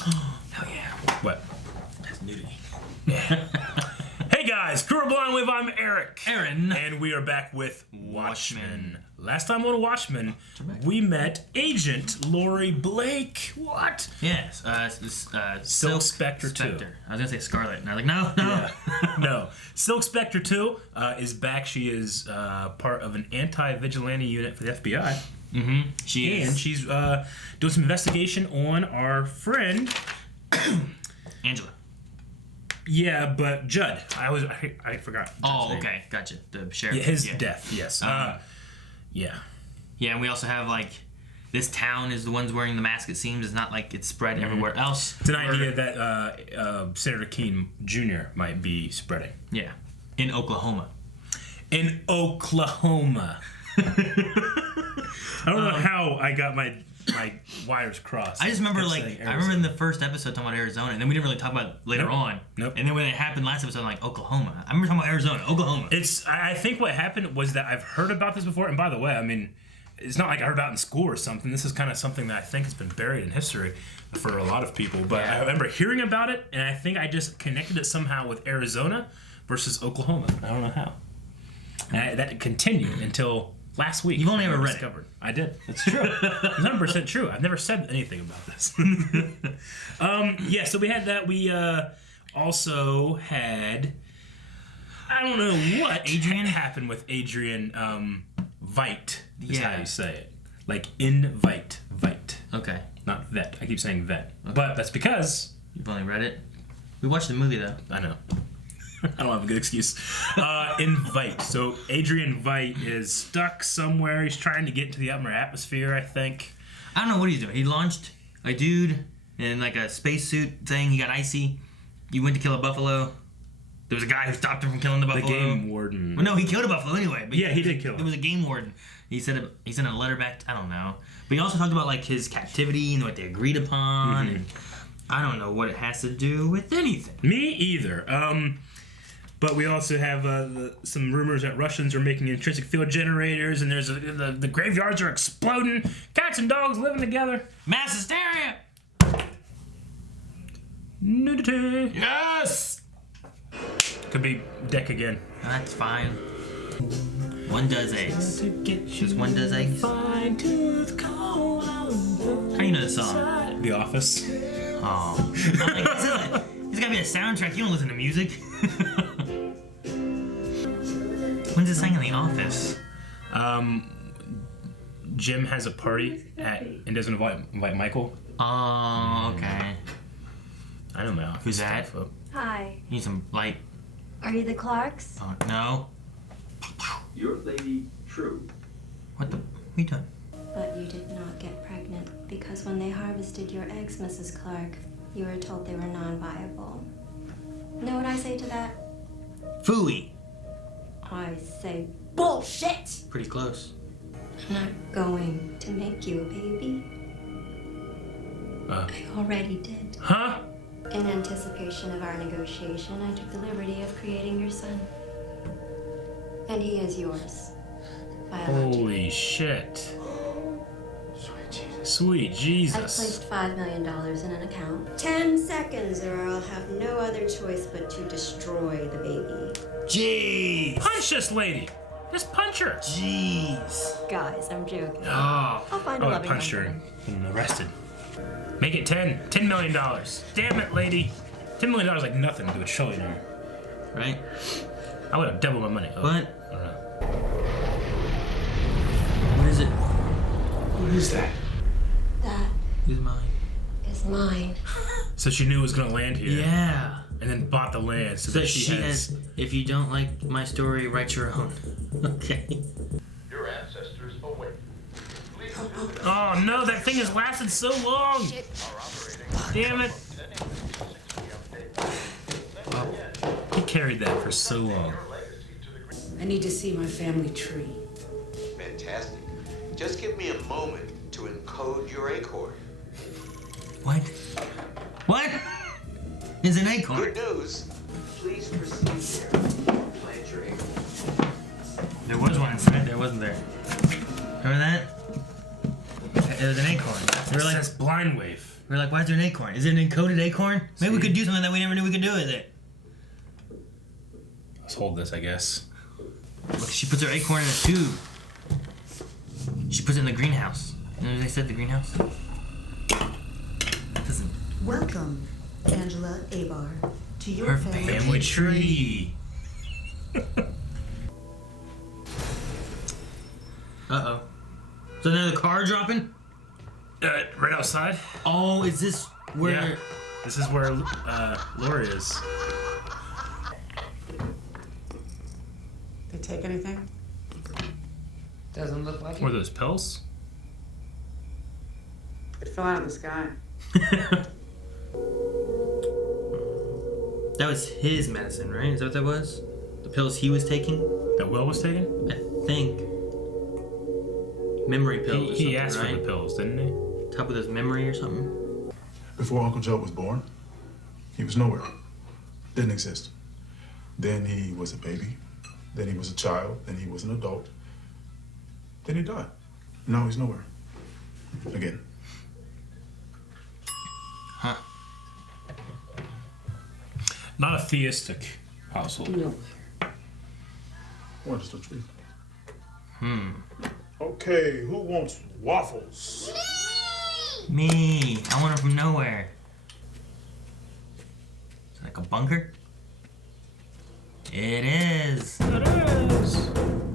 Hell yeah. What? That's nudity. Yeah. Hey guys, Crew Blind Wave, I'm Eric. Aaron. And we are back with Watchmen. Last time on Watchmen, we met Agent Lori Blake. What? Yes. Silk Spectre 2. I was going to say Scarlet. And I was like, no. Yeah. No. Silk Spectre 2 is back. She is part of an anti-vigilante unit for the FBI. Mm-hmm. She's doing some investigation on our friend Angela. Yeah, but Judd. I forgot. Oh, Judd's okay. name. Gotcha. The sheriff. Yeah, his death, yes. Yeah. Yeah, and we also have, like, this town is the ones wearing the mask, it seems. It's not like it's spread everywhere else. It's an idea that Senator Keene Jr. might be spreading. Yeah. In Oklahoma. In Oklahoma. I don't know how I got my wires crossed. I just remember, I remember in the first episode talking about Arizona, and then we didn't really talk about it later on. Nope. And then when it happened last episode, I'm like, Oklahoma. I remember talking about Arizona, Oklahoma. I think what happened was that I've heard about this before, and by the way, I mean, it's not like I heard about it in school or something. This is kind of something that I think has been buried in history for a lot of people. But I remember hearing about it, and I think I just connected it somehow with Arizona versus Oklahoma. I don't know how. And that continued until last week. You've only ever read it. I did. It's true. 100% true. I've never said anything about this. Yeah, so we had that. We also had... I don't know what Adrian happened with Adrian Veidt is Yeah. how you say it. Like invite. Okay. Not vet. I keep saying vet. Okay. But that's because... You've only read it? We watched the movie, though. I know. I don't have a good excuse. Invite. So Adrian Veidt is stuck somewhere. He's trying to get into the upper atmosphere, I think. I don't know what he's doing. He launched a dude in like a spacesuit thing. He got icy. He went to kill a buffalo. There was a guy who stopped him from killing the buffalo. The game warden. Well, no, he killed a buffalo anyway. But yeah, he did kill him. There was a game warden. He sent a letter back. I don't know. But he also talked about like his captivity and what they agreed upon. Mm-hmm. And I don't know what it has to do with anything. Me either. But we also have some rumors that Russians are making intrinsic field generators, and there's the graveyards are exploding. Cats and dogs living together. Mass hysteria. Nudity. Yes. Could be Deck again. That's fine. One does eggs. Just one does eggs. How do you know the song? The Office. Oh. There's gotta be a soundtrack. You don't listen to music. When's it sang in The Office? Jim has a party and doesn't invite Michael. Oh, okay. I know my Office. Who's that? Stuff. Hi. You need some light. Are you the Clarks? Oh, no. Your lady, true. What are you doing? But you did not get pregnant because when they harvested your eggs, Mrs. Clark, you were told they were non-viable. Know what I say to that? Phooey. I say bullshit! Pretty close. I'm not going to make you a baby. I already did. Huh? In anticipation of our negotiation, I took the liberty of creating your son. And he is yours. Biologically. Holy shit. Sweet Jesus. Sweet I've Jesus. placed $5 million in an account. 10 seconds or I'll have no other choice but to destroy the baby. Jeez. Punch this lady. Just punch her. Jeez. Guys, I'm joking. Oh. I'll find a Oh, I loving punched her husband. and arrested. Make it 10. $10 million. Damn it, lady. $10 million is like nothing to a trillionaire. Right? I would have doubled my money. Oh, What? I don't know. What is it? What is that? That Who's mine? is mine. So she knew it was going to land here. Yeah. And then bought the land so So that she has, if you don't like my story, write your own. Okay. Your ancestors await. Please Oh no, that thing has lasted so long. Shit. Damn it. He carried that for so long. I need to see my family tree. Fantastic. Just give me a moment to encode your acorn. What? What? Is an acorn. Good news. Please proceed there. Plant your acorn. There was one inside there, wasn't there? Remember that? It was an acorn. They were It like, says blind wave. We're like, why is there an acorn? Is it an encoded acorn? Maybe we could do something that we never knew we could do with it. Let's hold this, I guess. Look, she puts her acorn in a tube. She puts it in the greenhouse. You know what they said, the greenhouse? That doesn't... Welcome, Angela Abar, to your Her Family tree. Uh-oh. Is another car dropping? Right outside. Oh, is this where... Yeah. This is where Lori is. They take anything? Doesn't look like Were it. those pills? It fell out of the sky. That was his medicine, right? Is that what that was? The pills he was taking? That Will was taking? I think. Memory pills or something, He asked right? for the pills, didn't he? Top of his memory or something? Before Uncle Joe was born, he was nowhere. Didn't exist. Then he was a baby. Then he was a child. Then he was an adult. Then he died. Now he's nowhere. Again. Huh. Not a theistic household. No. What is the truth? Okay, who wants waffles? Me. I want her from nowhere. Is it like a bunker? It is. It is.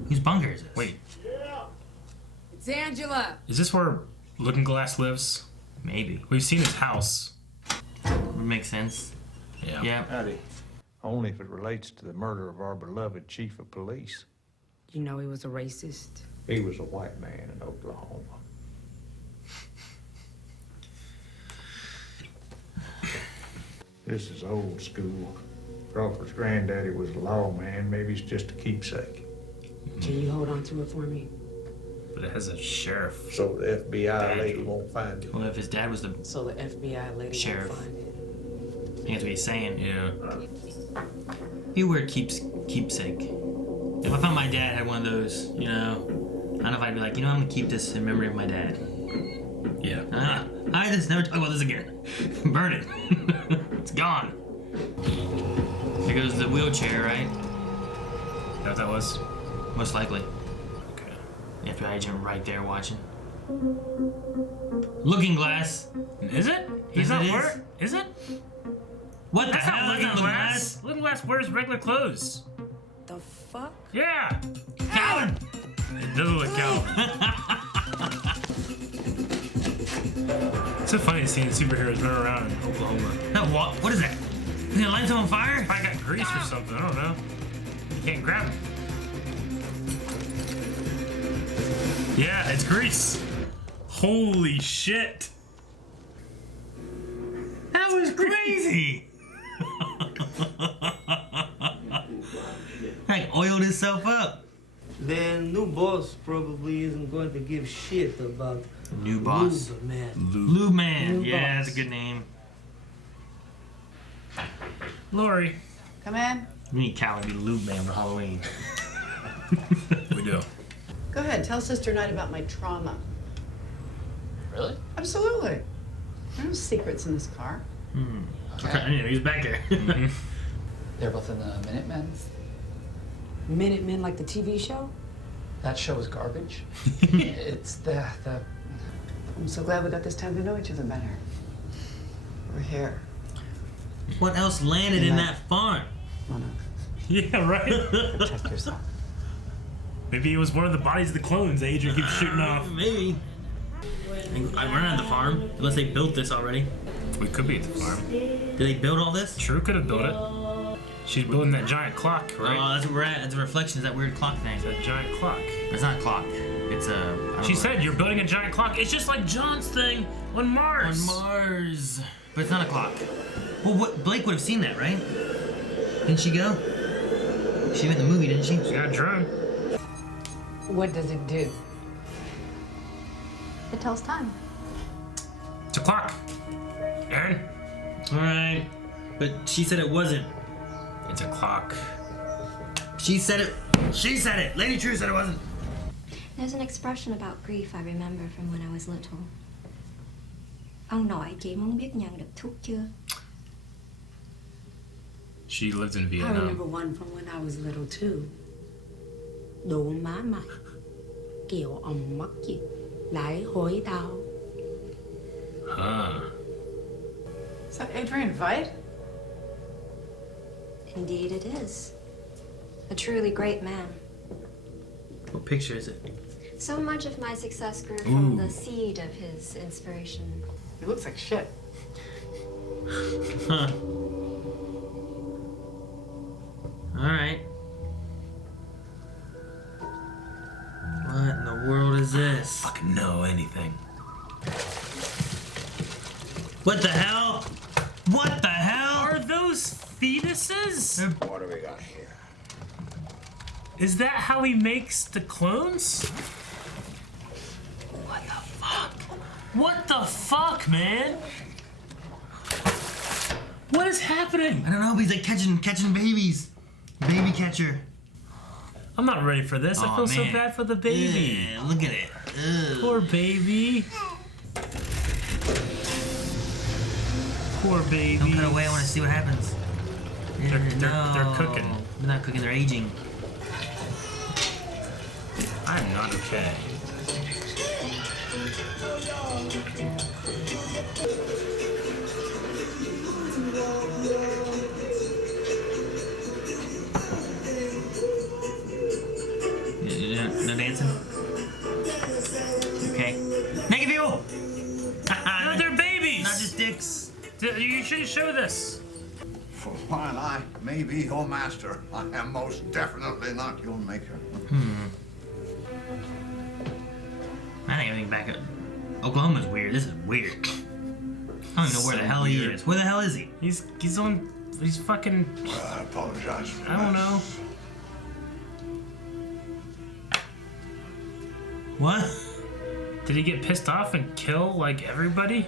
Whose bunker is this? Wait, It's Angela. is this where Looking Glass lives? Maybe. We've seen his house. Would make sense. Yeah. Yeah. Howdy. Only if it relates to the murder of our beloved chief of police. You know he was a racist. He was a white man in Oklahoma. This is old school. Crawford's granddaddy was a lawman. Maybe it's just a keepsake. Can you hold on to it for me? But it has a sheriff. So the FBI lady won't find it. Well, if his dad was the... So the FBI lady Sheriff. won't find it. I think that's what he's saying. Yeah. Be weird keepsake. If I found my dad had one of those, you know, I don't know if I'd be like, you know, I'm gonna keep this in memory of my dad. Yeah. I just never talk about this again. Burn it. It's gone. There goes the wheelchair, right? Is that what that was? Most likely. Okay. The FBI agent right there watching. Looking Glass. Is it? Yes, He's not it is. where? Is it? What the That's hell? not Looking That's Glass. Looking Glass wears regular clothes. The fuck? Yeah. Calvin. It doesn't look Calvin. It's so funny seeing superheroes run around in Oklahoma. No, what is that? Is it lighting someone on fire? Probably got grease or something. I don't know. You can't grab him. Yeah, it's grease. Holy shit. That was crazy. Like oiled himself up. The new boss probably isn't going to give shit about New boss. Lube Man. Lube Man. New Yeah, boss. that's a good name. Lori. Come in. We need Cal to be Lube Man for Halloween. We do. Go ahead, tell Sister Knight about my trauma. Really? Absolutely. There are no secrets in this car. Okay, I didn't know he was back there. They're both in the Minutemen. Minutemen like the TV show? That show is garbage. It's the I'm so glad we got this time to know each other better. We're here. What else landed in that farm? Mona, Yeah, right? protect yourself. Maybe it was one of the bodies of the clones the agent keeps shooting off. Maybe. I run at the farm, unless they built this already. We could be at the farm. Did they build all this? True could have built it. She's building that giant clock, right? Oh, that's where we're at. It's a reflection of that weird clock thing. That giant clock. It's not a clock. It's a... I don't She know. said you're building a giant clock. It's just like John's thing on Mars. On Mars. But it's not a clock. Well, Blake would have seen that, right? Didn't she go? She went in the movie, didn't she? She got a drone. What does it do? It tells time. It's a clock. Aaron? Alright. But she said it wasn't. It's a clock. She said it. She said it. Lady True said it wasn't. There's an expression about grief I remember from when I was little. Ông nội chị muốn biết nhận được thuốc chưa? She lived in I Vietnam. remember one from when I was little too. Đồ má mày, kiểu ông mắc gì, lại hối đau. Huh. Is that Adrian Veidt? Indeed it is. A truly great man. What picture is it? So much of my success grew from the seed of his inspiration. He looks like shit. Huh. Alright. What in the world is this? Fucking know anything. What the hell? What the hell? Are those fetuses? What do we got here? Is that how he makes the clones? What the fuck? What the fuck, man? What is happening? I don't know, but he's like catching babies. Baby catcher. I'm not ready for this. I Aw, feel so man. bad for the baby. Ugh, look at it. Ugh. Poor baby. Poor baby. Don't cut away. I want to see what happens. They're cooking. They're not cooking. They're aging. I'm not okay. No dancing. Okay. Naked people. No, they're babies. Not just dicks. You should show this. For while I may be your master, I am most definitely not your maker. I think everything back up. Oklahoma's weird. This is weird. I don't even know where the hell he is. Where the hell is he? He's fucking. I apologize for I don't know. What? Did he get pissed off and kill like everybody?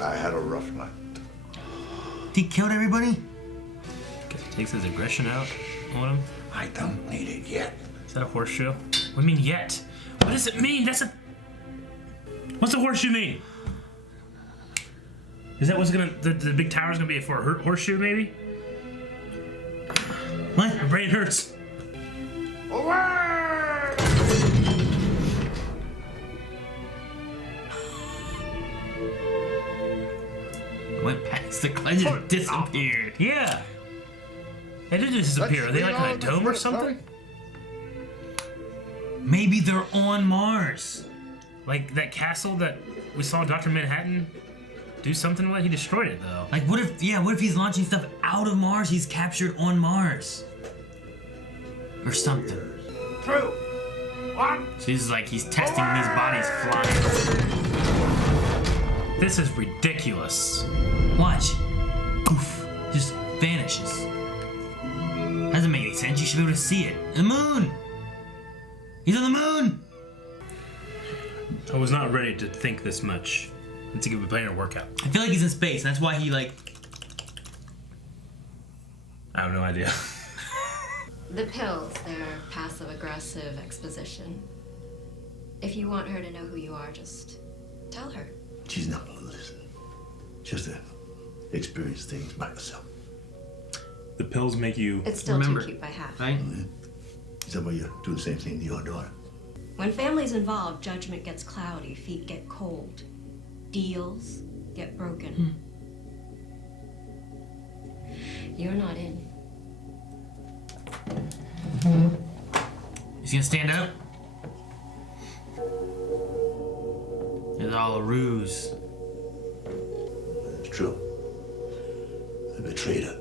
I had a rough night. He killed everybody? Takes his aggression out on him. I don't need it yet. Is that a horseshoe? What do you mean yet? What does it mean? What's a horseshoe mean? Is that what's gonna the big tower's gonna be for a horseshoe maybe? What? My brain hurts. Away! Went past the cliff, just disappeared. Yeah. They did disappear. Are they like on a dome or something? Maybe they're on Mars. Like that castle that we saw Dr. Manhattan do something with? He destroyed it though. Like what if he's launching stuff out of Mars he's captured on Mars? Or something. True. What? So this is like he's testing these bodies flying. This is ridiculous. Watch. Poof. Just vanishes. Doesn't make any sense. You should be able to see it. The moon! He's on the moon! I was not ready to think this much. Let's give a plan a workout. I feel like he's in space, and that's why he like... I have no idea. The pills, they're passive-aggressive exposition. If you want her to know who you are, just tell her. She's not gonna listen. Just to experience things by herself. The pills make you It's still remember, too cute by half. right? Is that why you do the same thing to your daughter? When family's involved, judgment gets cloudy, feet get cold, deals get broken. You're not in. He's gonna stand up? It's all a ruse. It's true. I betrayed her.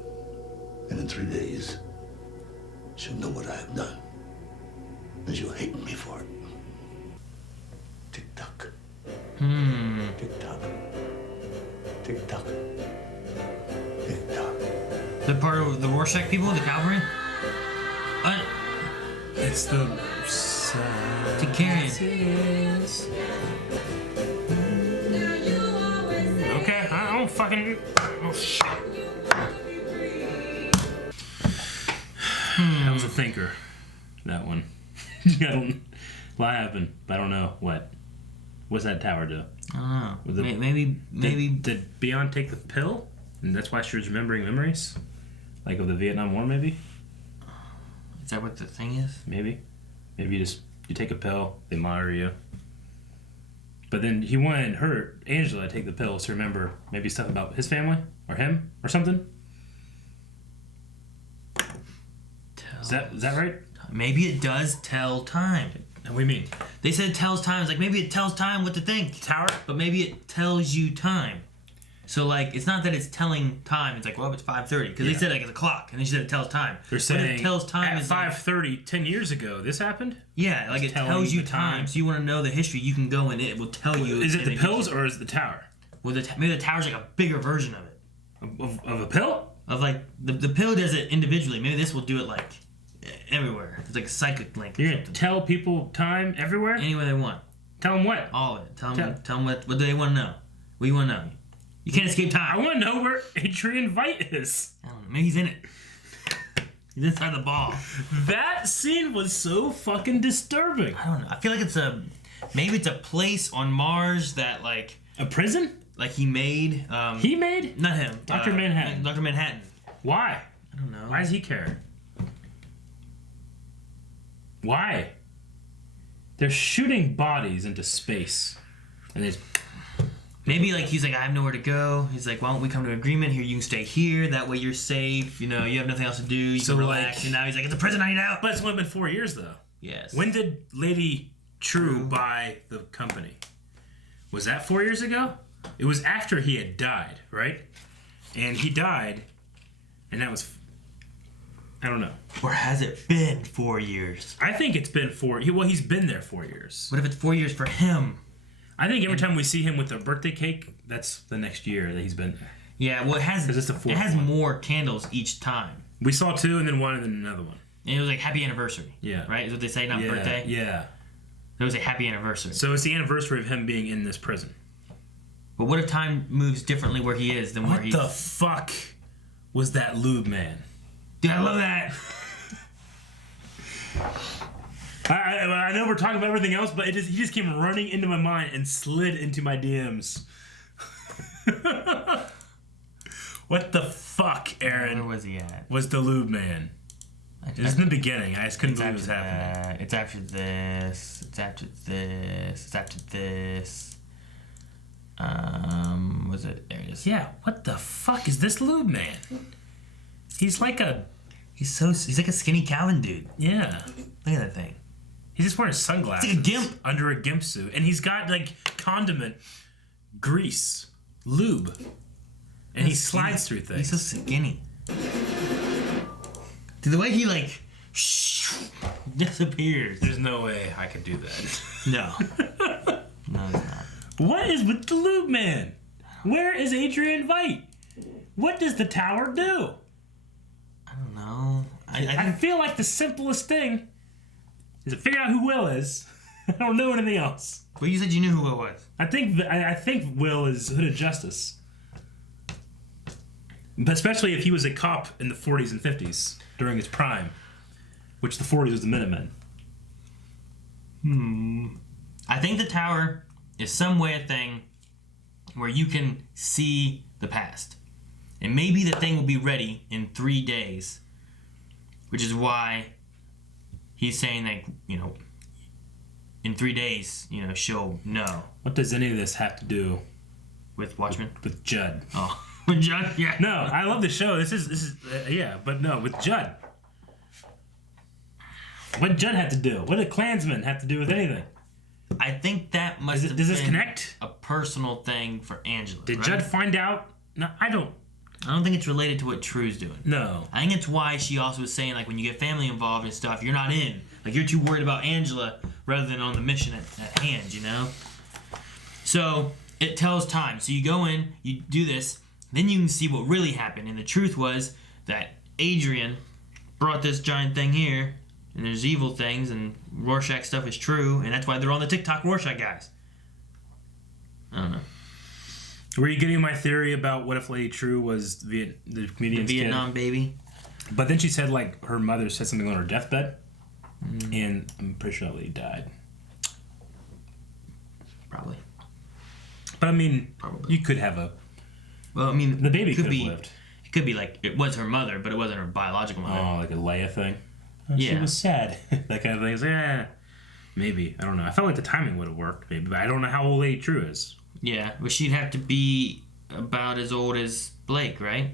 And in 3 days, she'll know what I have done. And she'll hate me for it. Tick-tock. Tick-tock. Tick-tock. Tick-tock. The part of the Rorschach people, the cavalry? It's the To Karen. Okay, I don't fucking. Oh shit. That was a thinker. That one. I don't. What happened? I don't know what. What's that tower do? I don't know. Maybe Did Beyond take the pill? And that's why she was remembering memories? Like of the Vietnam War, maybe? Is that what the thing is? Maybe. Maybe you take a pill, they monitor you. But then he wanted Angela, to take the pills to remember maybe stuff about his family or him or something. Is that right? Maybe it does tell time. What do you mean? They said it tells time. It's like maybe it tells time what to think. Tower? But maybe it tells you time. So like it's not that it's telling time. It's like, well, it's 5:30 because they said like it's a clock, and they said it tells time. They're saying it tells time at 5:30 10 years ago this happened. Yeah, like it tells you time. So you want to know the history, you can go in it will tell you. Is it the pills or is it the tower? Well, maybe the tower's like a bigger version of it. Of a pill? Of like the pill does it individually. Maybe this will do it like everywhere. It's like a psychic link. You're gonna tell people time everywhere? Any way they want. Tell them what? All of it. Tell them what do they want to know. What do you want to know? You can't escape time. I want to know where Adrian Veidt is. I don't know. Maybe he's in it. He's inside the ball. That scene was so fucking disturbing. I don't know. I feel like maybe it's a place on Mars that like a prison. Like he made. He made? Not him. Dr. Manhattan. Dr. Manhattan. Why? I don't know. Why does he care? Why? They're shooting bodies into space, and they. Maybe like he's like, I have nowhere to go. He's like, why don't we come to an agreement here? You can stay here. That way you're safe. You know, you have nothing else to do. You can relax. And now he's like, it's a prison. I need out. But it's only been 4 years though. Yes. When did Lady True buy the company? Was that 4 years ago? It was after he had died, right? And he died, and that was. I don't know. Or has it been 4 years? I think it's been 4. Well, he's been there 4 years. What if it's 4 years for him? I think every time we see him with the birthday cake, that's the next year that he's been there. Yeah, well, it has. Because it's the fourth. It has more candles each time. We saw 2, and then 1, and then another one. And it was like happy anniversary. Yeah. Right? Is what they say, not birthday. Yeah. It was a happy anniversary. So it's the anniversary of him being in this prison. But what if time moves differently where he is than where he's... What the fuck was that lube man? Dude, I love that. I know we're talking about everything else, but he just came running into my mind and slid into my DMs. What the fuck, Aaron? Where was he at? Was the lube man? It was in the beginning. I just couldn't believe it was happening. It's after this. It's after this. It's after this. Was it? There it is. Yeah, what the fuck is this lube man? He's like a... He's like a skinny Calvin dude. Yeah. Look at that thing. He's just wearing sunglasses. It's like a gimp. Under a gimp suit. And he's got like condiment, grease, lube. And he slides through things. He's so skinny. Dude, the way he like disappears. There's no way I could do that. No. No, it's not. What is with the lube man? Where is Adrian Veidt? What does the tower do? I don't know. I feel like the simplest thing is to figure out who Will is. I don't know anything else. Well, you said you knew who Will was. I think Will is Hood of Justice. But especially if he was a cop in the 40s and 50s during his prime, which the 40s was the Minutemen. I think the tower is some way a thing where you can see the past. And maybe the thing will be ready in 3 days, which is why he's saying that, you know, in 3 days, you know, she'll know. What does any of this have to do with Watchmen? With Judd. Oh, with Judd? Yeah. No, I love the show. This is yeah, but no, with Judd. What did Judd have to do? What did Klansman have to do with anything? I think that must have does this been connect? A personal thing for Angela. Did right? Judd find out? No, I don't think it's related to what True's doing. No. I think it's why she also was saying, like, when you get family involved and stuff, you're not in. Like, you're too worried about Angela rather than on the mission at hand, you know? So, it tells time. So you go in, you do this, then you can see what really happened. And the truth was that Adrian brought this giant thing here, and there's evil things, and Rorschach stuff is true, and that's why they're on the TikTok Rorschach guys. I don't know. Were you getting my theory about what if Lady True was the comedian's the Vietnam kid? baby? But then she said, like, her mother said something on her deathbed, and I'm pretty sure that lady died. probably. But I mean, you could have a. Well, I mean, the baby could could be. have lived. It could be like it was her mother, but it wasn't her biological mother. Oh, like a Leia thing. Oh, Yeah. She was sad. That kind of thing. It's like, maybe. I don't know. I felt like the timing would have worked, maybe, but I don't know how old Lady True is. Yeah, but she'd have to be about as old as Blake, right?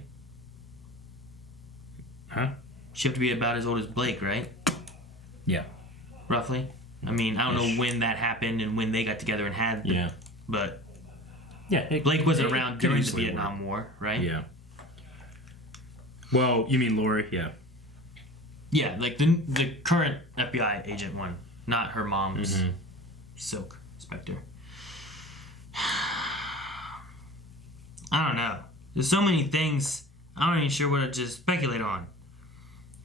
Huh? She'd have to be about as old as Blake, right? Yeah. Roughly. I mean, I don't know when that happened and when they got together and had. Yeah. But. Yeah. Blake wasn't around could during the easily Vietnam War, right? Yeah. Well, you mean Lori? Yeah. Yeah, like the current FBI agent one, not her mom's Silk Spectre. I don't know. There's so many things. I'm not even sure what to just speculate on.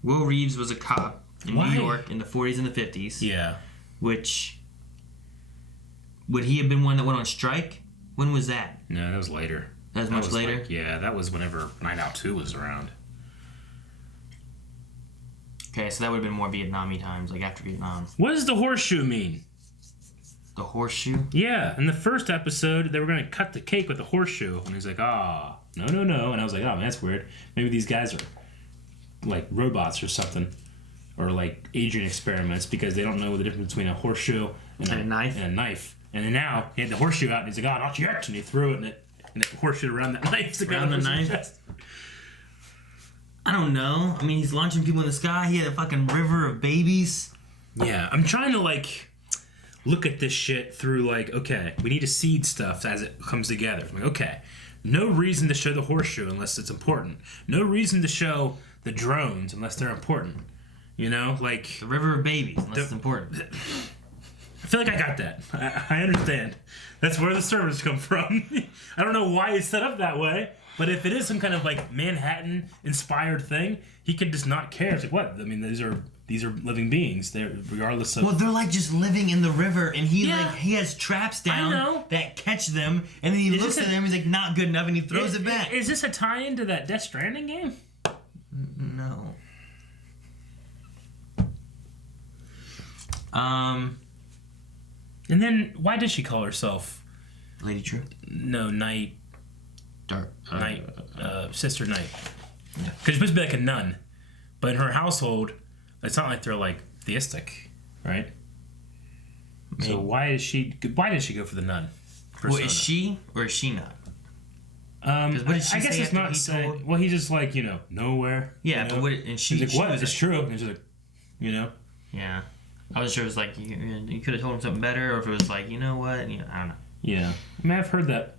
Will Reeves was a cop in New York in the 40s and the 50s. Yeah. Which, would he have been one that went on strike? When was that? No, that was later. That was much later? Like, yeah, that was whenever Night Out 2 was around. Okay, so that would have been more Vietnam-y times, like after Vietnam. What does the horseshoe mean? The horseshoe? Yeah, in the first episode, they were going to cut the cake with the horseshoe. And he's like, no. And I was like, oh, man, that's weird. Maybe these guys are like robots or something. Or like aging experiments because they don't know the difference between a horseshoe and a knife. And then now, he had the horseshoe out and he's like, oh, not yet. And he threw it and it horseshoe around that knife. Around the knife? I don't know. I mean, he's launching people in the sky. He had a fucking river of babies. Yeah, I'm trying to like look at this shit through like, okay, we need to seed stuff as it comes together. I'm like, okay, no reason to show the horseshoe unless it's important. No reason to show the drones unless they're important. You know, like the river of babies unless it's important. I feel like I got that. I understand. That's where the servers come from. I don't know why it's set up that way. But if it is some kind of like Manhattan-inspired thing, he could just not care. It's like, what? I mean, these are living beings. They're regardless of. Well, they're like just living in the river, and he has traps down that catch them, and then he looks at them. He's like, not good enough, and he throws it back. Is this a tie-in to that Death Stranding game? No. And then why did she call herself Lady True? No, Night. Night, Sister Night. Yeah. Because she's supposed to be like a nun, but in her household, it's not like they're like theistic, right? Maybe. So why did she go for the nun? Well, is she or is she not? What did she I guess it's not saying. Well, he's just like nowhere. Yeah, but what? And she's like, what? It's true. And she's like, Yeah, I wasn't sure. It was like you could have told him something better, or if it was like, you know what? I don't know. Yeah, I mean, I've heard that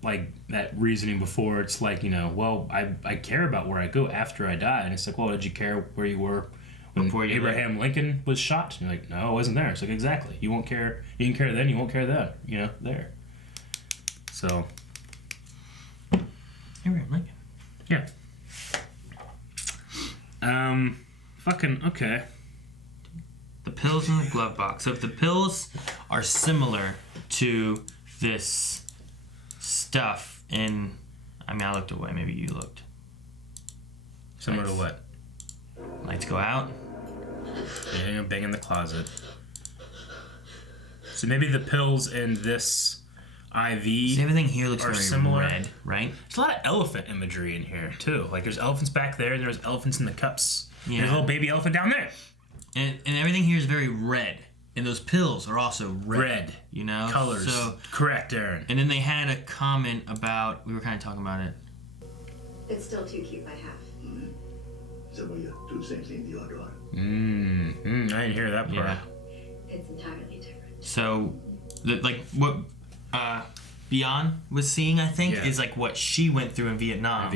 reasoning before. It's like, well, I care about where I go after I die, and it's like, well, did you care where you were when Abraham Lincoln was shot? And you're like, no, I wasn't there. It's like, exactly. You won't care. You didn't care then. You won't care then. There. So. Abraham Lincoln. Yeah. Fucking okay. The pills in the glove box. So if the pills are similar to this stuff in, I looked away. Maybe you looked. Similar to what? Lights go out. Bang in the closet. So maybe the pills in this IV. So everything here looks are very similar. red, right? There's a lot of elephant imagery in here too. Like there's elephants back there. There's elephants in the cups. Yeah. There's a little baby elephant down there. And everything here is very red. And those pills are also red. Colors. So, correct, Aaron. And then they had a comment about, we were kind of talking about it. It's still too cute by half. So will you do the same thing to your daughter? I didn't hear that part. Yeah. It's entirely different. So, what Beyond was seeing, I think, is like what she went through in Vietnam.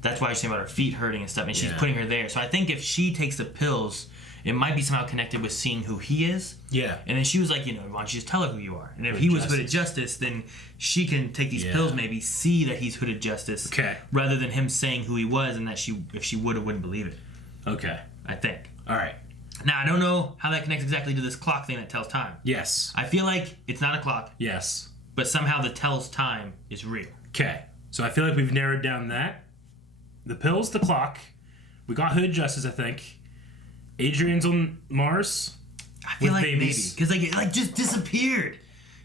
That's why she's saying about her feet hurting and stuff, and she's putting her there. So I think if she takes the pills, it might be somehow connected with seeing who he is. Yeah. And then she was like, why don't you just tell her who you are? And if he was Hooded Justice, then she can take these pills, maybe see that he's Hooded Justice. Okay. Rather than him saying who he was, and that if she wouldn't believe it. Okay. I think. All right. Now, I don't know how that connects exactly to this clock thing that tells time. Yes. I feel like it's not a clock. Yes. But somehow the tells time is real. Okay. So I feel like we've narrowed down that. The pills, the clock. We got Hooded Justice, I think. Adrian's on Mars. I feel like babies. Maybe. Because it just disappeared.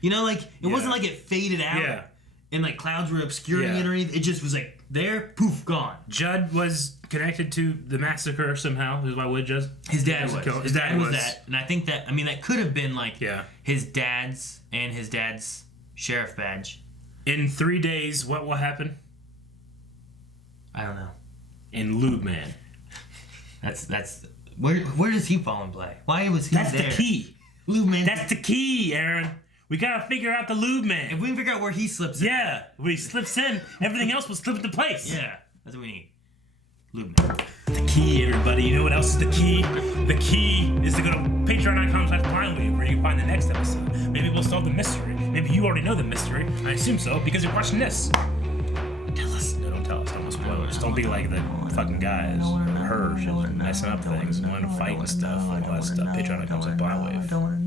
You know, like it wasn't like it faded out. Yeah. And like clouds were obscuring Yeah. it or anything. It just was like there, poof, gone. Judd was connected to the massacre somehow. Is why would Judd? His dad was. His dad was that, and I think that that could have been like his dad's and his dad's sheriff badge. In 3 days, what will happen? I don't know. In Lube Man. That's where does he fall in play? Why was he That's there? the key. Lube Man. That's the key, Aaron. We gotta figure out the Lube Man. If we can figure out where he slips in. Yeah, when he slips in, everything else will slip into place. Yeah, that's what we need. Lube Man. The key, everybody. You know what else is the key? The key is to go to patreon.com/blindweave where you can find the next episode. Maybe we'll solve the mystery. Maybe you already know the mystery. I assume so because you're watching this. Tell us. No, don't tell us. I don't want spoilers. Don't be like the fucking guys or her. She's messing up things, wanting to fight and stuff, all that stuff. Patreon.com/blindweave.